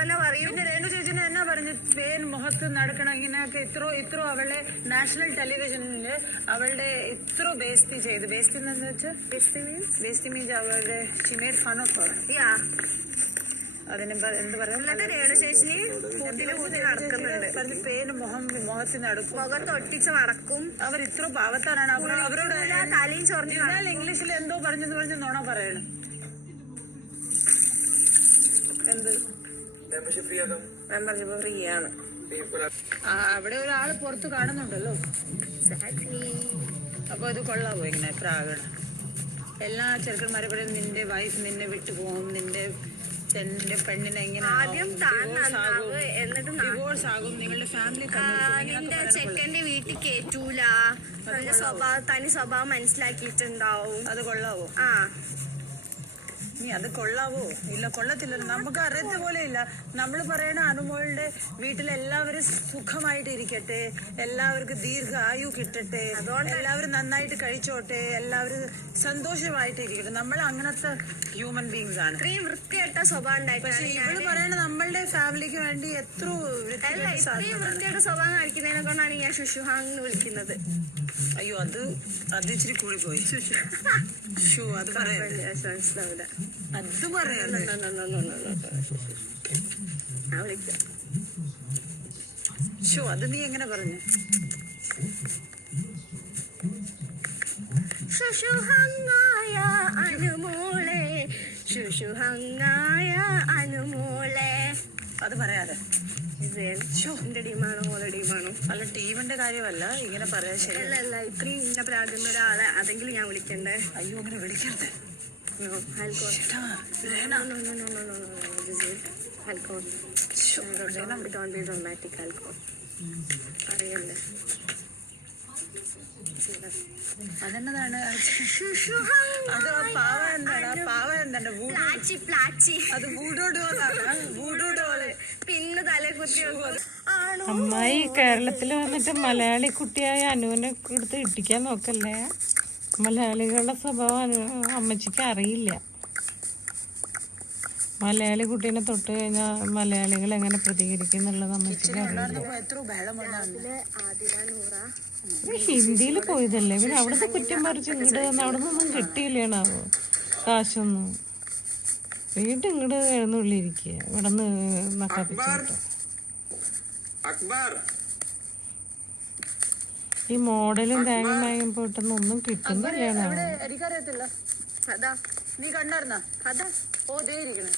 അവളെന്നെ പറയും. പിന്നെ രേണു ചേച്ചിനെ എന്നാ പറഞ്ഞു പേൻ മുഖത്ത് നടക്കണം ഇങ്ങനെയൊക്കെ ഇത്ര അവളെ നാഷണൽ ടെലിവിഷനില് അവളുടെ ഇത്ര ബേസ്തി ചെയ്തു. ബേസ്തി എന്ന് വെച്ചാൽ ബേസ്തി മീൻസ് അവളുടെ Xi made fun of her. അതിന് എന്ത് പറയാ രേണു ചേച്ചിന് നടക്കുന്നുണ്ട് പേന് മുഖത്ത് നടക്കും, മുഖത്ത് ഒട്ടിച്ച് നടക്കും. അവർ ഇത്ര പാവത്താനാണ്. അവരോട് തലയും ചൊറിഞ്ഞാൽ ഇംഗ്ലീഷിൽ എന്തോ പറഞ്ഞ് നോണ പറയണം. എന്ത് മെമ്പർഷിപ്പ് ഫ്രീ ആണ്. അവിടെ ഒരാള് പുറത്ത് കാണുന്നുണ്ടല്ലോ. അപ്പൊ അത് കൊള്ളാവോ ഇങ്ങനെ പ്രാകണം? എല്ലാ ചെറുക്കന്മാരെ പറയും നിന്റെ വൈഫ് നിന്നെ വിട്ടു പോകും, നിന്റെ പെണ്ണിനെ എങ്ങനെ ഡിവോഴ്സ് ആകും, നിങ്ങളുടെ ഫാമിലി നിന്റെ ചെക്കന്റെ വീട്ടിൽ കേറ്റൂല, തനി സ്വഭാവം മനസ്സിലാക്കിയിട്ടുണ്ടാവും. അത് കൊള്ളാവോ? നീ അത് കൊള്ളാവോ? ഇല്ല, കൊള്ളത്തില്ല. നമുക്ക് അറിയത്ത പോലെ ഇല്ല. നമ്മൾ പറയണ അനുമോളുടെ വീട്ടിലെല്ലാവരും സുഖമായിട്ട് ഇരിക്കട്ടെ, എല്ലാവർക്കും ദീർഘായു കിട്ടട്ടെ, എല്ലാവരും നന്നായിട്ട് കഴിച്ചോട്ടെ, എല്ലാവരും സന്തോഷമായിട്ട് ഇരിക്കട്ടെ. നമ്മൾ അങ്ങനത്തെ ഹ്യൂമൻ ബീങ്സ് ആണ്. ഇത്രയും വൃത്തിയായിട്ട സ്വഭാവം. പക്ഷെ ഇവള് പറയണ നമ്മളുടെ ഫാമിലിക്ക് വേണ്ടി എത്ര വൃത്തിയായിട്ട സ്വഭാവം കാണിക്കുന്നതിനെ കൊണ്ടാണ് ഞാൻ ശുശുഹാങ് വിളിക്കുന്നത്. അയ്യോ, അത് ഇച്ചിരി കൂടി പോയി. അത് പറയാ അത് പറയാ അത് നീ എങ്ങനെ പറഞ്ഞു? ശുശുഹങ്ങായ അനുമോളെ, ശുശുഹങ്ങായ അനുമോളെ. അത് പറയാതെ എന്റെ ടീമാണോ ഓളെ ടീമാണോ? അല്ല, ടീമിന്റെ കാര്യമല്ല ഇങ്ങനെ പറയാൻ. ശരിയല്ല, ഇത്രയും ഇങ്ങനെ പ്രാകുന്ന ഒരാളെ അതെങ്കിലും ഞാൻ വിളിക്കണ്ടേ? അയ്യോ, അങ്ങനെ വിളിക്കരുത്. അറിയല്ലേ അതെന്നതാണ്? അത് പാവ എന്താണ് അത് പിന്നെ തലേ കുത്തി. അമ്മായി കേരളത്തിൽ വന്നിട്ട് മലയാളി കുട്ടിയായ അനുവിനെ എടുത്ത് ഇട്ടിക്കാൻ നോക്കല്ലേ. മലയാളികളുടെ സ്വഭാവം അമ്മച്ചിക്ക് അറിയില്ല. മലയാളി കുട്ടീനെ തൊട്ട് കഴിഞ്ഞാൽ മലയാളികൾ എങ്ങനെ പ്രതികരിക്കും എന്നുള്ളത് അമ്മച്ചിക്ക് അറിയില്ല. ഹിന്ദിയിൽ പോയതല്ലേ, പിന്നെ അവിടുത്തെ കുറ്റം പറിച്ച് ഇങ്ങോട്ട് തന്നെ അവിടെ നിന്നൊന്നും കിട്ടിയില്ലേണാവോ കാശൊന്നും. വീണ്ടും ഇങ്ങോട്ട് എഴുന്നള്ളിയിരിക്കുക, ഇവിടെ നിന്ന് നക്കാപ്പിച്ചോട്ടെ. ഈ മോഡലും തേങ്ങയും പോയിട്ടൊന്നും ഒന്നും കിട്ടുന്നില്ലേണാവോ. എനിക്കറിയത്തില്ല. നീ കണ്ടായിരുന്ന? അതാ ഓ ദേ ഇരിക്കണേ.